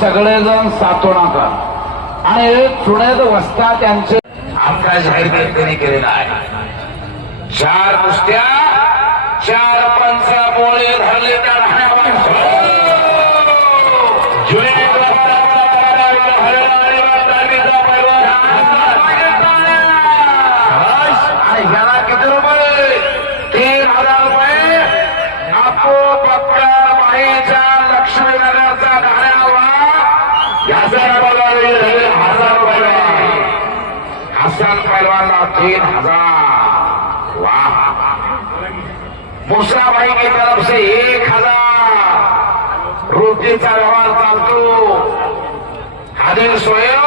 सगळेजण सातोणाकर आणि चुण्यात वस्ता त्यांचे आमचा जाहीर त्यांनी केलेला आहे। 4 कुस्त्या 4 पंचा बोळे धरले त्या आणि ह्याला किती रुपये 3000 रुपये आपो पक्का माईच्या लक्ष्मीनगरचा घाण्यावा याचा 1000 रुपये हसन पहलवानला 3000। वाह मुसाभाई की तरफ से 1000 रोटीचा व्यवहार चालतो। आदिल सोयब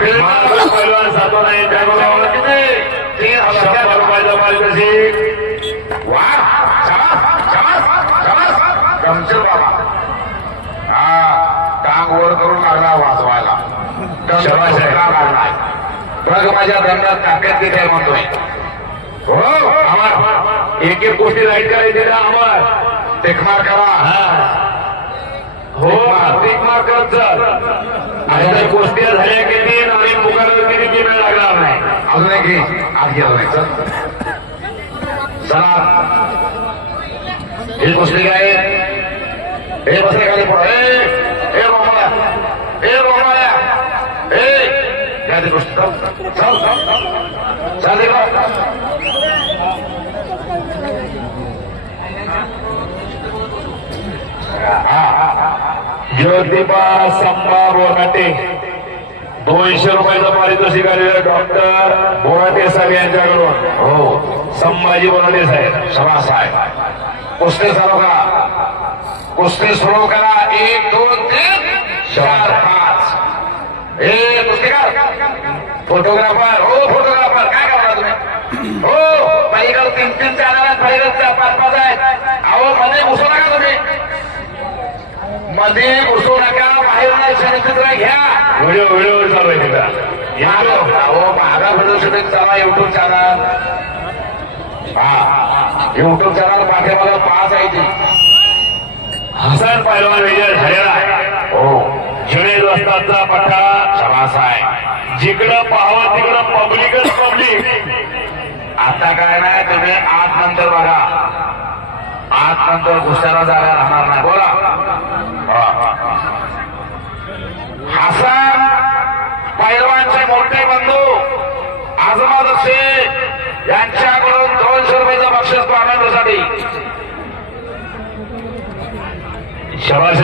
पहलवान सातो नाही त्याबरोबर किती 3000 रुपयाचा पारितोषिक। वाह शाबास शाबास शाबास गमचल बाबा टांग वर करून लागला वाजवायला लागलाय बघ माझ्या दंडात ताकद किती आहे म्हणतोय। हो अमर एक एक गोष्टी राईट करायची ना अमर देखमार करा। हो देखमार करत चल आणि गोष्टी झाल्या किती आणि मुखाला किती वेळ लागणार नाही। अजून एक घे आज घे अजून एक चला ही गोष्टी काय हे बसले खाली पुढे रोमळा या गोष्टी चल चालेल ज्योतिबा संभा बोराटे 200 रुपयाचं पारितोषिक आलेलं डॉक्टर बोराटे साहेब यांच्याकडून। हो संभाजी बोराटे साहेब सभा साहेब कुस्ती सुरू करा कुस्ती सुरू करा 1 2 3 4 5 कुस्तीकार फोटोग्राफर हो फोटोग्राफर काय करता तुम्ही। हो पहिलं 3-3 चॅनल पहिलं 5-5 आहेत। अहो मध्ये घुसू नका तुम्ही मध्ये घुसू नका बाहेर चलचित्र घ्या व्हिडिओ चालू आहे तिथं। अहो महागा व्हिडिओ शूटिंग चालू युट्यूब चॅनल युट्यूब चॅनल पाठीमागे 5 आहे ती हसन पहलवान विजय झालेला आहे। हो जुनेद वस्तादचा पट्टा शबास आहे। जिकडं पाहावं तिकडं पब्लिकच पब्लिक। आता काय नाही तुम्ही आठ नंतर बघा आठ नंतर घुसऱ्याला जागा राहणार नाही। बोला हसन पहलवानचे मोठे बंधू आजमाद शेख यांच्याकडून 200 रुपयाचं बक्षीस पाहण्यासाठी शबास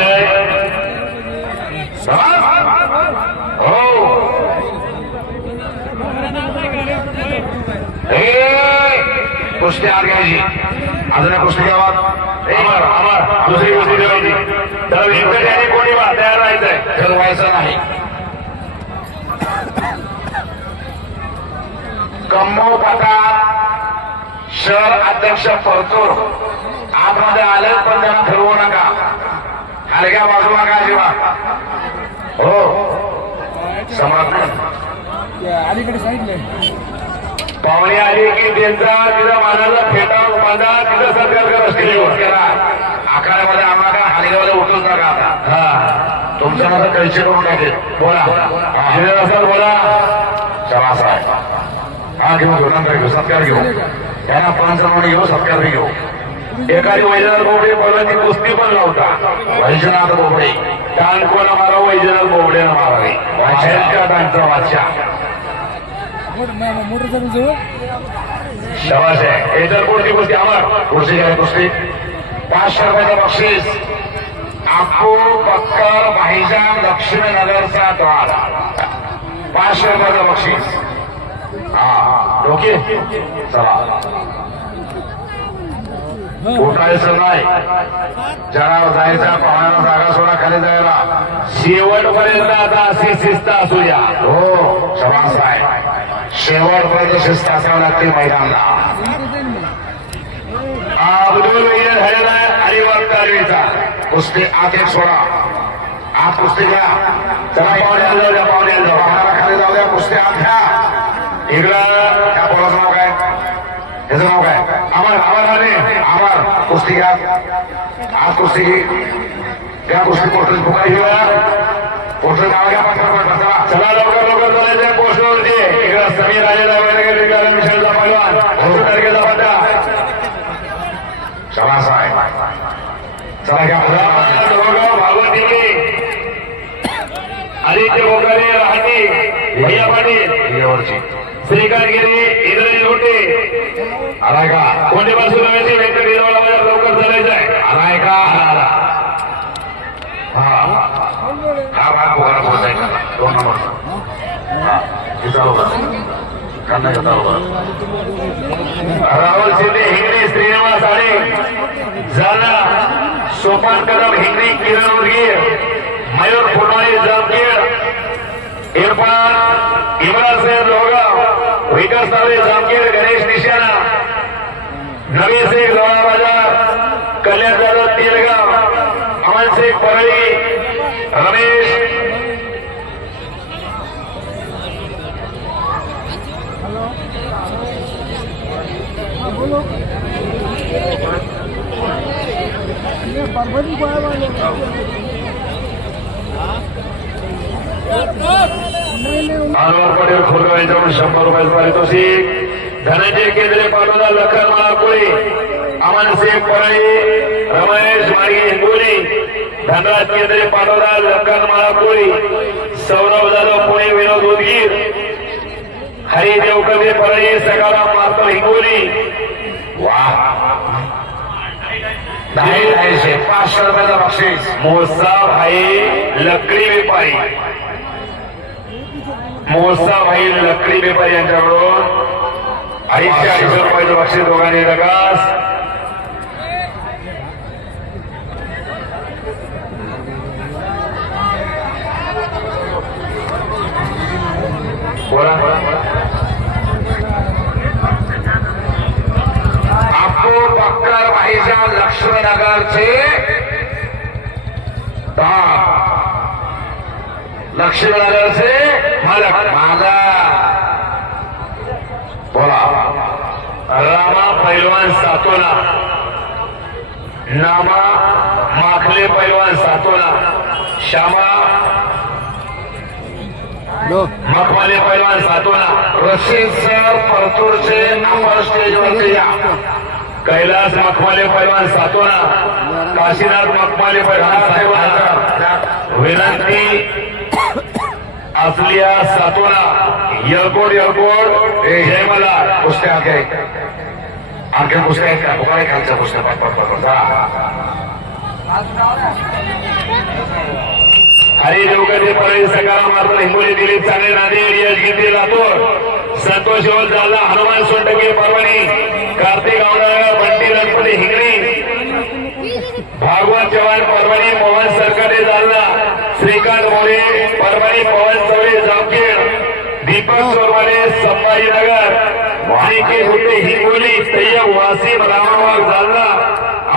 हो कुस्ती आत घ्यायची अजून कुस्ती गावात अमर दुसरी कुस्ती ठेवायची त्याला व्यंकट आणि कोणी तयार राहायचंय ठरवायचं नाही। कम्मो पटा शहर अध्यक्ष परतूर आतमध्ये आले पण त्यांना ठरवू नका हलक्या बाजूला का अजिबात। हो सम्राट अलीकडे सांगितलंय पाहुणे आली की त्यांचा तिथं मानाचा फेटा बांधा तिथं सरकार करा आखाड्यामध्ये आम्हाला काय हालिकामध्ये उठूच नका आता तुमचं माझं कैसे करून टाकेल। बोला असाल बोला शबास आहे घेऊ नंतर घेऊ सत्कार घेऊ यांना 5 जणांनी घेऊ सत्कार बी घेऊ। एखादी वैजनाथ बोबडे बोलवायची कुस्ती पण लावता वैजनाथ बोबडे डान कोणा मारा वैजनाथ बोबडेनं मारावे वाच्या डानचा बादशाह मोटर चालू जवळ शबास आहे। इतर कोणती कुस्ती अमर कुस्ती काय कुस्ती 500 रुपयाचं बक्षीस आपो बक्कर भाईजान लक्ष्मीनगरचा द्वार 500 रुपयाचं बक्षीस। ओके चला उठायचं नाही जरा जायचा पाहुण्याला जागा सोडा खाली जायला शेवटपर्यंत आता अशी शिस्त असू द्या। हो शबास आहे शेवटपर्यंत शिस्त असावं लागते मैदानला। अब्दुल वैद झालेला आहे अलिबाग तालमीचा कुस्ती आत एक सोडा आत कुस्ती घ्या चला पाहुण्याला जाऊ द्या पाहुण्याला जाऊ पाहुण्याला खाली जाऊ द्या कुस्ती आत घ्या। इकडं त्या पोराचं नाव काय त्याचं नाव काय अमर अमर आले अमर कुस्ती घ्या आज कुस्ती त्या गोष्टी पोस्टर फुका घेऊया पोस्टर नाव घ्या पटकन चला लवकर लवकर बोलायचं पोस्टरवरती इकडे समीर राजेला वगैरे मिशेलचा पैलवान 2 तारखेचा पट्टा चला साहेब चला घ्या भागवत दिली आदित्य बोकारे राहटी भैया पाटील यावरची श्रीकांत गिरी इंद्रजी लोटे आलाय का कोंडीपासून रमेश व्यंकट हिरवाला बाजार लवकर चालायचं आहे आलाय का आला हा भाग बोकारा बोलताय का 2 नंबर हे चालू करा राहुल शिंदे हिंगणी श्रीनिवास आळे जालना सोपान कदम हिंगणी किरण उदगीर मयूर फुटवाणी जामखेड इरफान इम्रान साहेब लोहगाव विकास तावडे जामखेड गणेश निशाणा नवीन शेख जवळा बाजार कल्याण जाधव तेलगाव अमन शेख परळी रमेश अनवर पटेल खोलगाव यांच्याकडून 100 रुपये पारितोषिक धनंजय केंद्रे पाटोदा लखन माळापुळे अमन शेख परळी रमेश मार्गे हिंगोली धनराज केंद्रे पाटोदा लखन माळापुळे सौरभ जाधव पुणे विनोद उदगीर हरिदेव कवे परळी सकाराम मारतो हिंगोली वाह 500 रुपयाचा बक्षीस मोसा भाई लकडी व्यापारी मोसा भाई लकडी व्यापारी यांच्याकडून 250 रुपयाचं बक्षीस दोघांनी डगास बोला आपको बक्कर भाईजान लक्ष्मीनगरचे 10 लक्ष्मीनगरचे मालक माझा बोला रामा पैलवान सातोला नामा माखले पैलवान सातोला श्यामा मखमाले पैलवान सातोला रशीद सर परतूरचे नंबर स्टेजवरती या कैलास मखमाले पैलवान सातोला काशीनाथ मखमाले पैलवान सातोला विनंती असलिया सातोला यलकोड जय मला कुस्त्या आणखी कुस्त्या आहेत का कोणाला खालच्या कुस्त्या हरी देवगडे परळी सकाराम मारतो हिंगोली दिलीप चांगले नांदेड यश गिंदी लातूर संतोष योल जालना हनुमान सोनटके परभणी कार्तिक आवडाळकर बंटी रणपटे हिंगणी भागवत चव्हाण परभणी मोहन सरकडे जालना श्रीकांत मोरे परभणी पवन चवळे जामखेड दीपक चोरवाले संभाजीनगर वाणिके गुट्टे हिंगोली तय्यब वासिम रामाबाग जालना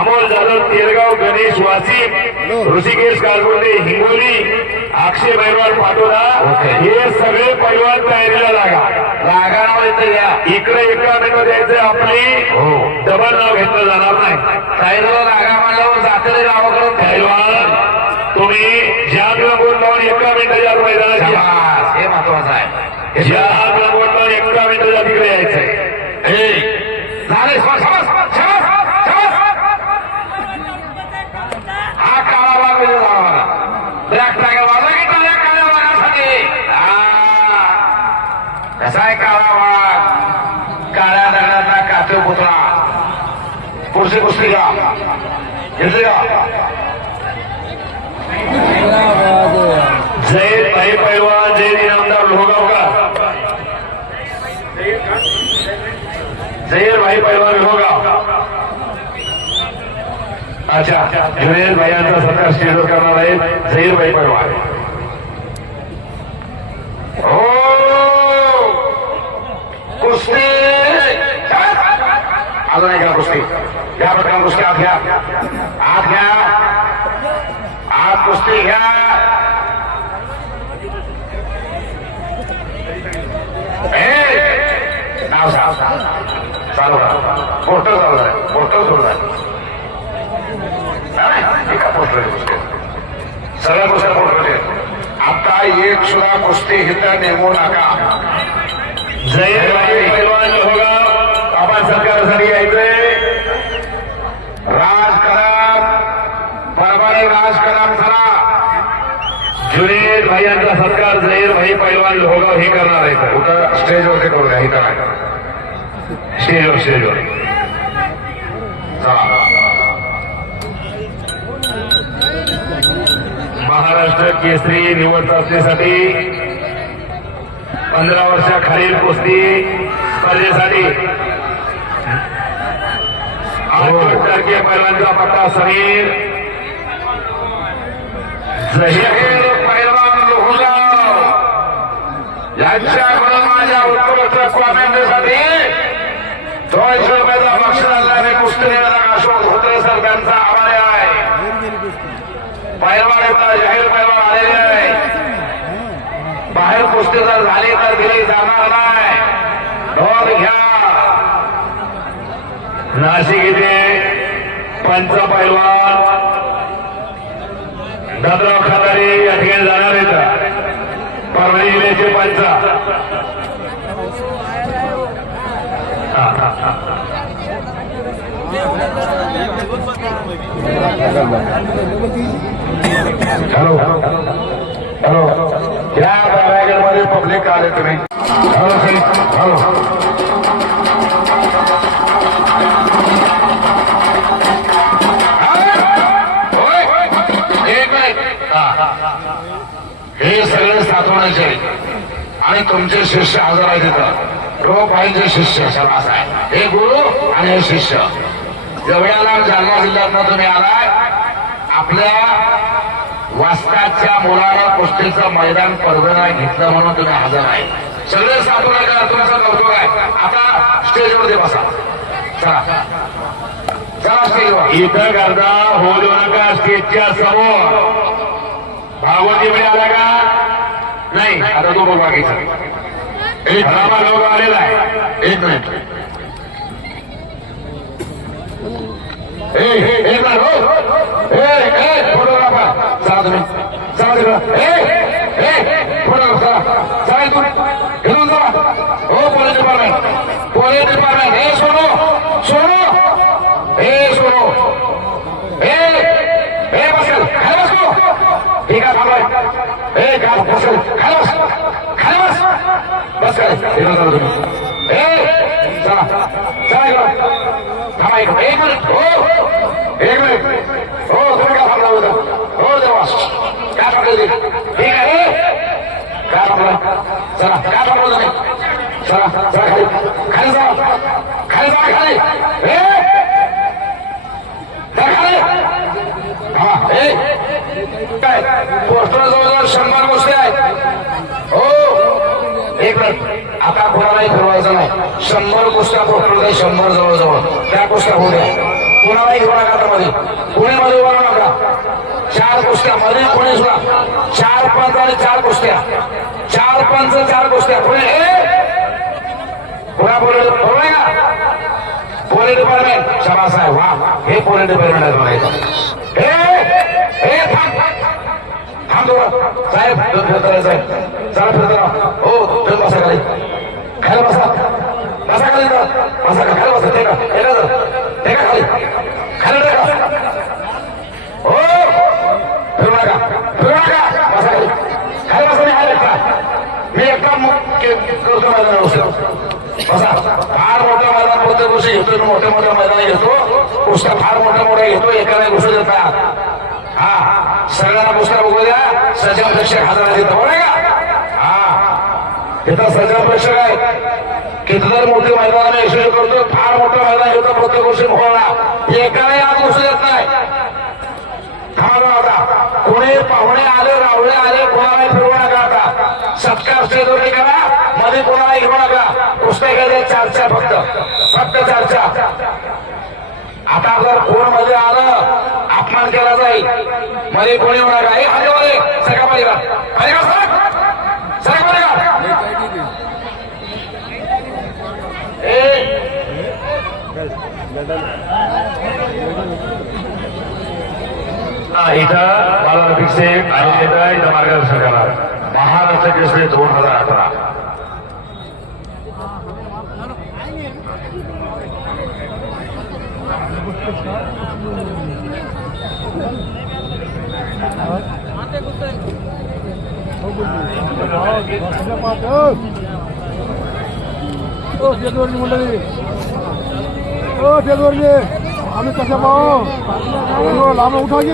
अमोल जाधव तेलगाव गणेश वासिम ऋषिकेश कालगुंडे हिंगोली अक्षय भैरवाल पाटोदा हे सगळे पैलवान तयारीला लागा इकडे एका मिनिट द्यायचे आपली डबल नाव घेतलं जाणार नाही तयारीला लागा म्हणल्यावर जाते गावाकडून पैलवान तुम्ही ज्या बोट लावून एका मिनिटाच्या मैदानात हे महत्वाचं आहे ज्या बोट लावून एका मिनिटाच्या तिकडे यायचंय झाले हा काळा भाग ब्लॅक टायगर वाजा घेतला काळ्या भागासाठी कसा आहे काळा भाग काळ्या दगडाचा कातू पुतळा पुढची कुस्ती घ्या घेतली का जय भाई पैलवान जय इनामदार लोहगावकर जय भाई पैलवान लोहगाव अच्छा जुनेद भाईंचा सत्कार स्टेजवर करणार आहेत झहीर भाई पैलवान हो कुस्ती आलं नाही का कुस्ती घ्या पटकन कुस्ती आत घ्या आत कुस्ती घ्या नाव चालू पोस्टर चालू आहे पोस्टर सुरू आहे एका पोस्टर सगळ्या गोष्टी मोठे. आता एक सुद्धा कुस्ती हिथं नेमू नका. जय पैलवान होगा आपण सरकारसाठी यायचंय. राजकलाम परवाने राजकलाम झाला. जुनेद भाई यांचा सत्कार जहीर भाई पैलवान लोहगाव हे करणार आहे. कुठं स्टेजवरती करूया. हे करा स्टेजवर महाराष्ट्र केसरी निवड चाचणीसाठी 15 वर्षाखालील कुस्ती स्पर्धेसाठी 8 टक्के पैलवानचा पट्टा समीर जहीर पैलवान लोहगाव यांच्याकडून माझ्या उत्कृष्ट कॉमेंटसाठी 200 रुपयाचा बक्षीस आणल्याने कुस्ती देणारा अशोक धोत्रे सर त्यांचा आभारी आहे. पैलवान येतात जाहीर पैलवान आलेले आहे. बाहेर कुस्ती जर झाली तर दिली जाणार नाही. नोंद घ्या. नाशिक येथे पंच पैलवान दत्तराव खतारे या ठिकाणी जाणार आहेत. परभणी जिल्ह्याचे पंच हॅलो या रायगडमध्ये पब्लिक आले तुम्ही. हॅलो हॅलो हे सगळे सातवण्याचे आणि तुमचे शिष्य हजर आहेत तिथं. रोपाईंचे शिष्य समास आहे. हे गुरु आणि हे शिष्य. एवढ्याला जालना जिल्ह्यातनं तुम्ही आलाय. आपल्या वास्ताच्या मुलाला कुस्तीचं मैदान परवाना घेतलं म्हणून तुम्ही हजर आहे. सगळे सातू नका. तुमचं कौतुक आहे. आता स्टेजवरती बसा. चला चला स्टेजवर. इथं गर्दा होऊ देऊ नका. स्टेजच्या समोर भागवती वेळ आला का नाही. आता तो बघा की एक रामा लोक आलेला आहे. एक मिनिट फोटोग्राफर चला तुम्ही चला तिकडं. फोटोग्राफर चला तू घेऊन जा. हो पोलीस डिपार्टमेंट हे सोनो हे सोनो हे बसेल खाली बसतो. ठीक आहे थांबलाय. हे का बसेल खाली बस बस काय तुम्ही. चला चला थांबा एक मिनिट. एक मिनिट. तुम्ही काय थांबला होता. देवा काय थांबले. ठीक आहे काय थांबला. चला काय थांबलो तुम्ही. चला चला खाली जा खाली खाली काय पोस्टर जवळजवळ 100 गोष्टी आहेत. हो एक मिनिट. आता कोणालाही फिरवायचं नाही. 100 गोष्टी पोस्टर 100 जवळजवळ त्या गोष्टी होऊ द्या. कोणालाही घेऊ नका. आता मध्ये पुण्यामध्ये उभा नका. 4 गोष्टी मध्ये पुणे सुद्धा 4 पंच आणि 4 गोष्ट्या 4 पंच 4 गोष्ट्या पुणे पुन्हा बरोबर आहे का. पोलीस डिपार्टमेंट शबास आहे. वा हे पोलीस डिपार्टमेंट आहे म्हणायचं. हे थांब साहेब फिरता साहेब चला फिरता. हो तुम्ही बसा खाली खाली बसा खाली बसा खाली बसा. ते का खाली खाली टेका. हो फिरू नका बसा खाली खाली बसा. मी एकटा करतो मैदानावर बसा. फार मोठं मैदान प्रत्येक गोष्टी घेतो. मोठ्या मैदान घेतो. गोष्ट फार मोठ्या घेतो. एकाला गोष्ट देतात. हा सगळ्यांना गोष्ट बघू द्या. सज्जन प्रेक्षक हजर तिथं बघा का. हा तिथं सज्जन प्रेक्षक आहे. कितीतरी मोठी मैदान मी यशस्वी करतो. फार मोठं मैदान घेतो. प्रत्येक गोष्टी मोहळा एकालाही आज गोष्ट देत नाही. होता कोणी पाहुणे आले रावळे आले कोणालाही फिरवू नका. आता सत्कार स्टेजवरती करा. मध्ये कोणालाही घेऊ नका. पुस्तक घ्यायचे 4 फक्त 4. आता जर कोण मध्ये आलं अपमान केला जाईल. मध्ये कोणी होणार का. हे मध्ये सगळ्या मध्ये का सगळ्या मध्ये का. इथं बाला भिक्षे आणि इथं मार्गदर्शन करणार महाराष्ट्र केसरी 2018. आम्ही कशा पाहू लांब उठा की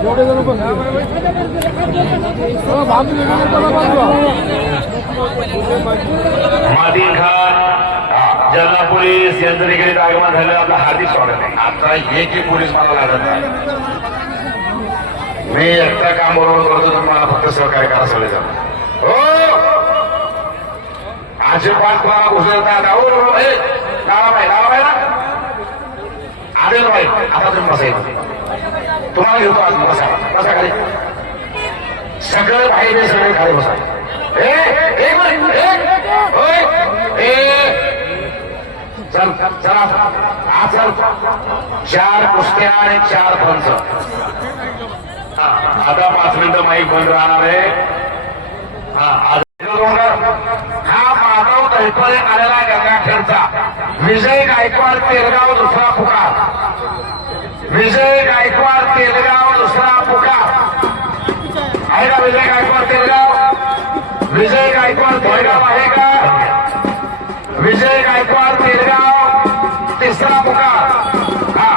एवढे जण मादीन खान जालना पोलीस यांचं देखील आगमन झालं. आपलं हार्दिक स्वागत आहे. आता एकही पोलीस मला लागत नाही. मी एकटा काम बरोबर करतो. तुम्हाला फक्त सहकार्य करा सगळेजण. हो आशीर्वाद तुम्हाला घुसळतात. नाराबाई नाराबाई ना आदेल बाई आता तुम्ही बसायचं. तुम्हाला घेतो आज बसा बसा खाली. सगळे भाई सगळे खाली बसा. चल चला आज 4 कुस्त्या आणि 4 पंच. आता 5 मिनिटं माईक बंद राहणार आहे. हा माधव दैपळे आलेला गंगाखेडचा विजय गायकवाड तेलगाव दुसरा पुकार. विजय गायकवाड तेलगाव दुसरा पुकार आहे का? विजय गायकवाड तेलगाव. विजय गायकवाड तेलगाव आहे का? विजय गायकवाड तेलगाव तिसरा पुकार. हा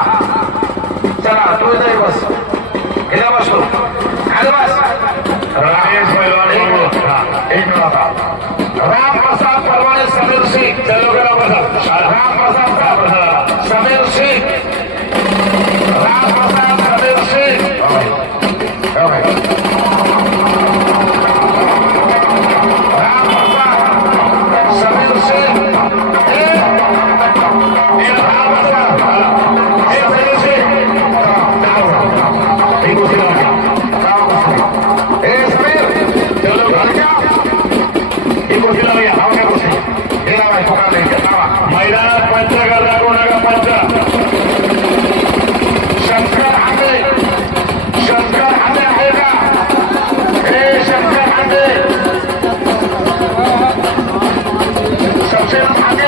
चला तू इथे बस. इथे बसतो खाली बस. रमेश पैलवान एक मिनिट आता. रामप्रसाद परवाने समीर सिंग रामप्रसाद समीर सिंग रामप्रसाद समीर सिंग मैदानात पंच करता कोणाला पंच. शंकर हांडे आहे का? हे शंकर हांडे सचिन भांगे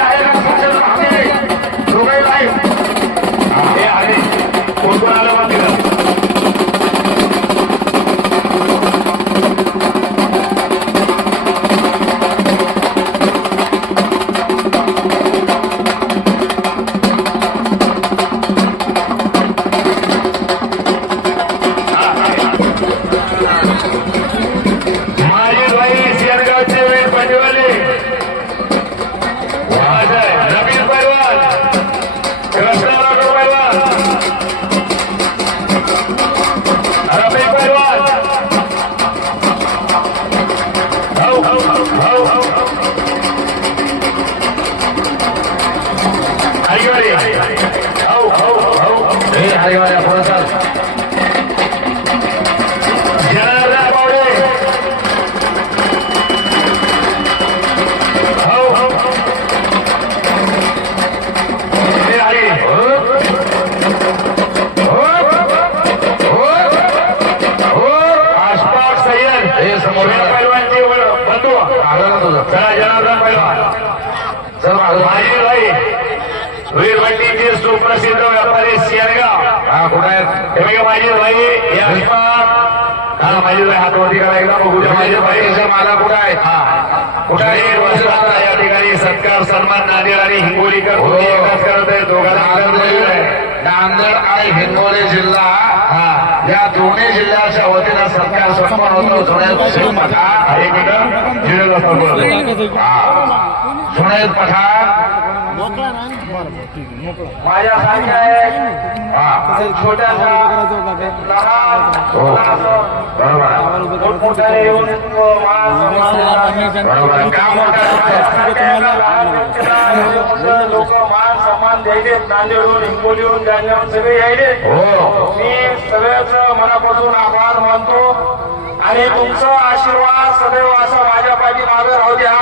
आहे का? सचिन भांगे दोघे नाही हे आहे. कोण कोण आलं मंदिरात? माझे भाई वीरभट्टीचे सुप्रसिद्ध व्यापारी सियारगाव कुठे आहेत? माझे भाई माझे भाई हातवरती करायला बघू द्या. माझे भाई मला कुठे आहेत? कुठे आहे? या ठिकाणी सत्कार सन्मान नांदेड आणि हिंगोलीकर एकाच करत आहे. दोघांना नांदेड आणि हिंगोली जिल्हा या दोन्ही जिल्ह्याच्या वतीनं सत्कार सन्मान होतो. जुनेद पठाण माझ्यासारख्या छोट्याशा मोठमोठ्या येऊन लोक मान सन्मान द्यायचे. नांदेडहून हिंगोलीहून जालन्याहून सगळे यायले. मी सगळ्याच मनापासून आभार मानतो आणि तुमचा आशीर्वाद सदैव असा माझ्या पाठीमागे राहू द्या.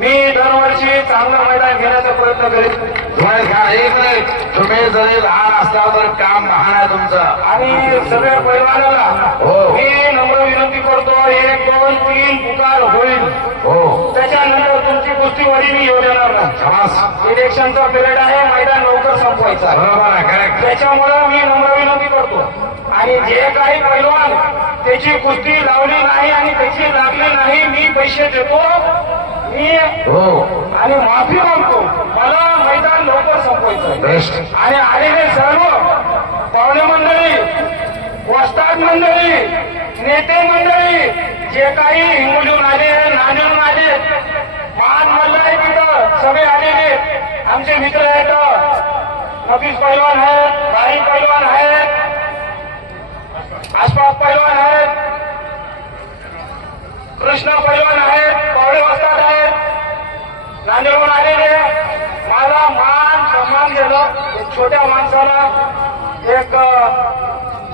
मी दरवर्षी चांगलं मैदान घेण्याचा प्रयत्न प्रयत्न करीत. जुबैर खान एक नाही, तुम्ही जरी लहान असला तर काम लहान आहे तुमचं. आणि सगळ्या पैलवानाला हो. मी नम्र विनंती करतो, 1 2 3 पुकार होईल. हो त्याच्यानंतर तुमची कुस्तीवडी मी येऊ देणार नाही. शाबास. इलेक्शनचा पिरियड आहे, मैदान लवकर संपवायचं आहे. बरोबर आहे, करेक्ट. त्याच्यामुळं मी नम्र विनंती करतो, आणि जे काही पैलवान त्याची कुस्ती लावली नाही आणि त्याची लागली नाही, मी पैसे देतो मी हो आणि माफी मागतो. मला मैदान लवकर संपवायचं आहे. बेस्ट. आणि आलेले सर्व पाहुणे मंडळी, वस्ताद मंडळी, नेते मंडळी, जे काही हिंगोलीहून आले, नांदेडून आले, मान मल्हारी तिथं सगळे आलेले आमचे मित्र आहेत. नफीस पैलवान आहेत, बाई पैलवान आहेत, आसपास पैलवान आहेत, कृष्ण पैलवान आहेत, पावळे वस्ताद आहेत, नांदेडहून आलेले. मला मान सन्मान दिलं. एक छोट्या माणसाला, एक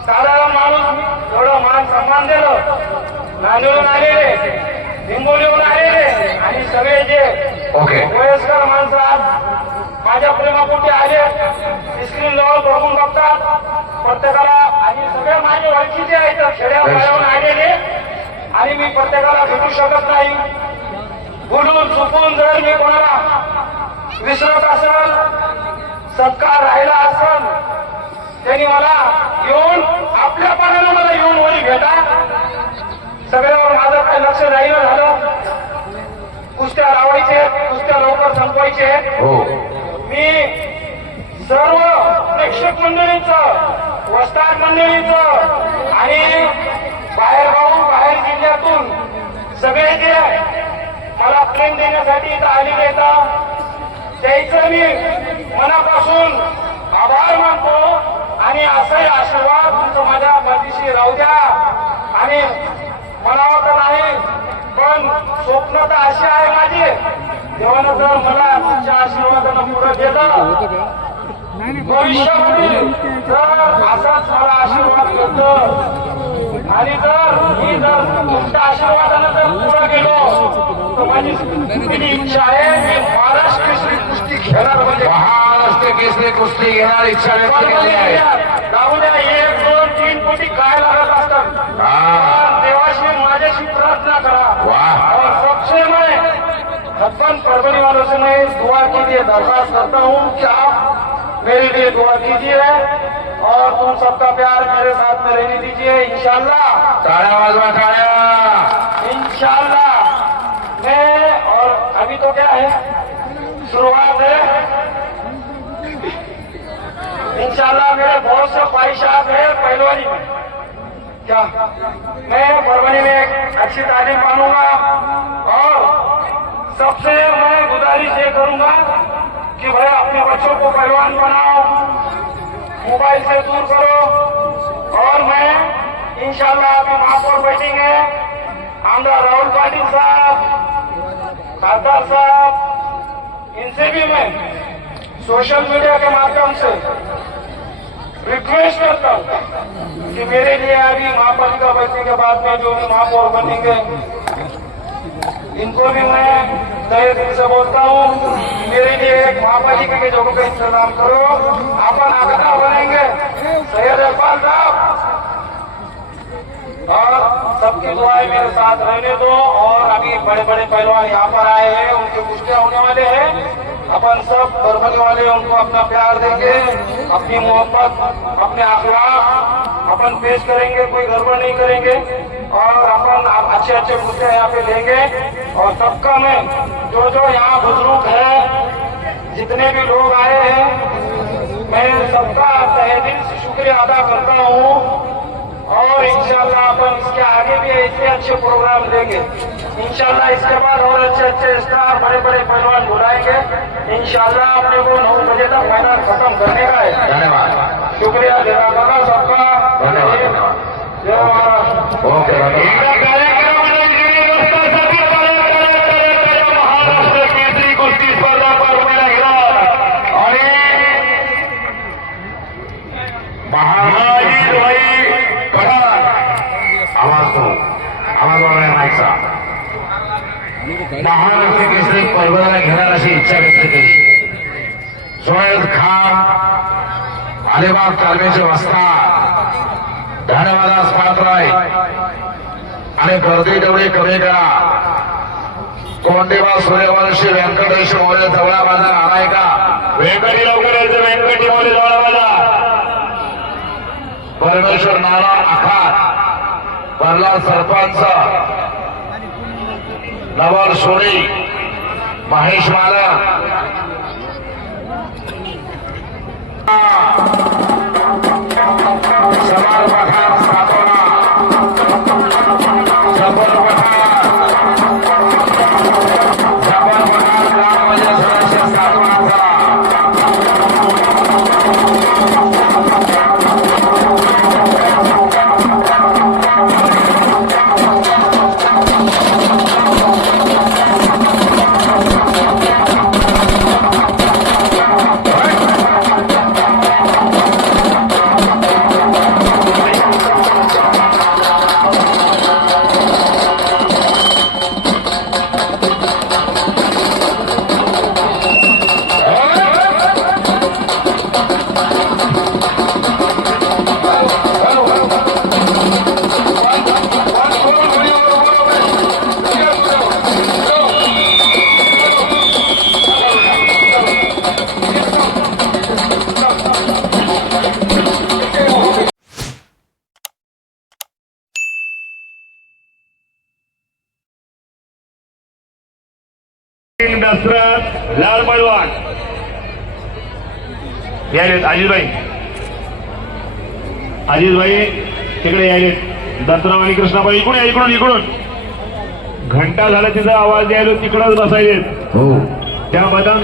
साधारण माणूस एवढं मान सन्मान दिलं. नांदेडहून आलेले, हिंगोलीहून आलेले आणि सगळे जे ओके. वयस्कर माणसं आज माझ्या प्रेमापोटी आले, स्क्रीन जवळ बघून बघतात प्रत्येकाला. आणि सगळे माझे ओळखीचे आहेत, खेड्यापाड्याहून आलेले, आणि मी प्रत्येकाला भेटू शकत नाही. बोलून चुकून जर मी कोणाला विसरत असेल, सत्कार राहिला असेल, त्यांनी मला येऊन आपल्यापणानं मला येऊन वरी भेटा. सगळ्यावर माझं काही लक्ष राहिलं झालं. कुस्त्या लावायचे, कुस्त्या लवकर संपवायचे. हो मी सर्व प्रेक्षक मंडळींचं, वस्ताद मंडळींचं आणि बाहेरगावून, बाहेर जिल्ह्यातून सगळे जे मला प्रेम देण्यासाठी इथं आलेले येतात, त्याचं मी मनापासून आभार मानतो. आणि असाही आशीर्वाद तुमचं माझ्या पाठीशी राहू द्या. आणि म्हणावं तर नाही, पण स्वप्न तर अशी आहे माझी, देवानं जर मला तुमच्या आशीर्वादानं पुढे गेलं, भविष्यामध्ये जर असाच मला आशीर्वाद मिळतो, आणि जर तुमच्या आशीर्वादानं जर पुढे गेलो, तर माझी पहिली इच्छा आहे, मी महाराष्ट्र केसरी कुस्ती घेणार. म्हणजे महाराष्ट्र केसरी कुस्ती घेणार इच्छा व्यक्त केली आहे. जाऊ द्या, 1 2 3 कोटी काय लागत असतात, हा. देवाशी माझ्याशी प्रार्थना करा. वाह. और सबसे मैं छप्पन परभनी वालों से मैं दुआ कीजिए, दरखास्त करता हूँ कि आप मेरे लिए दुआ कीजिए और तुम सबका प्यार मेरे साथ में रहने दीजिए. इंशाल्लाह, टाळ्या वाजवा, टाळ्या. इंशाल्लाह. मैं और अभी तो क्या है, शुरुआत है. इंशाल्लाह मेरे बहुत से ख्वाहिशात है पहलवानी में. क्या मैं परभनी में एक अच्छी तालीम मानूंगा, और सबसे मैं गुजारिश ये करूंगा कि भाई अपने बच्चों को पहलवान बनाओ, मोबाइल से दूर करो. और मैं इंशाल्लाह अभी महापौर बैठेंगे, आमदार राहुल पाटिल साहब, खासदार साहब, इनसे भी मैं सोशल मीडिया के माध्यम से रिक्वेस्ट करता हूं कि मेरे लिए अभी महापालिका बैठने के बाद में जो भी महापौर बनेंगे, इनको भी मैं तहे दिल से बोलता हूँ, मेरे लिए एक महापालिका के जगह का इंतजाम करो. अपन आगता बनेंगे, सैयद इकबाल साहब, और सबकी दुआएं मेरे साथ रहने दो. और अभी बड़े बड़े पहलवान यहाँ पर आए हैं, उनके कुश्तियां होने वाले हैं. अपन सब परभनी वाले उनको अपना प्यार देंगे, अपनी मोहब्बत, अपने अखलाक अपन पेश करेंगे, कोई गड़बड़ नहीं करेंगे. और अपन अच्छे अच्छे कुश्तियां यहाँ पे लेंगे. और सबका मैं जो जो यहाँ बुजुर्ग है, जितने भी लोग आए हैं, मैं सबका तहे दिल से शुक्रिया अदा करता हूँ. और इंशाल्लाह अपन इसके आगे भी ऐसे अच्छे प्रोग्राम देंगे. इंशाल्लाह इसके बाद और अच्छे अच्छे स्टार, बड़े बड़े पहलवान बुलाएंगे. इंशाल्लाह अपने को 9 बजे तक मैदान खत्म करने का है. धन्यवाद. शुक्रिया देना बघा सबका. धन्यवाद, धन्यवाद. जय महाराज. ओके, धन्यवाद. महाराष्ट्र केसरी कुस्ती स्पर्धा परभणीला घेणार आणि महाराज भाई पठाण. आवाज दो, आवाज वाला माईकचा. महाराष्ट्र केसरी परभणीला घेणार अशी इच्छा व्यक्त केली. जुनैद खान अलिबाग तालमीचे वस्ताद धन्यवादास पात्र आहे आणि गर्दी तेवढी कमी करा. कोंडेबा सूर्यवंशी व्यंकटेश मोरे जवळा बाजार आलाय का? व्यंकटी लवकर यायचं. व्यंकटी मोरे जवळ बाजार. परमेश्वर नाना आखात परला सरपंच नवल सोडी महेश मालक समार पठाण सातोडा जबर पठाण ग्रामपंचायत सदस्य सातोडा. दसरथ लाल पैलवान यायलेत. अजितभाई तिकडे यायलेत. दत्तराव आणि कृष्णाबाई इकडून इकडून घंटा झाला तिचा आवाज द्यायला तिकडच बसायलेत. हो त्या बदाम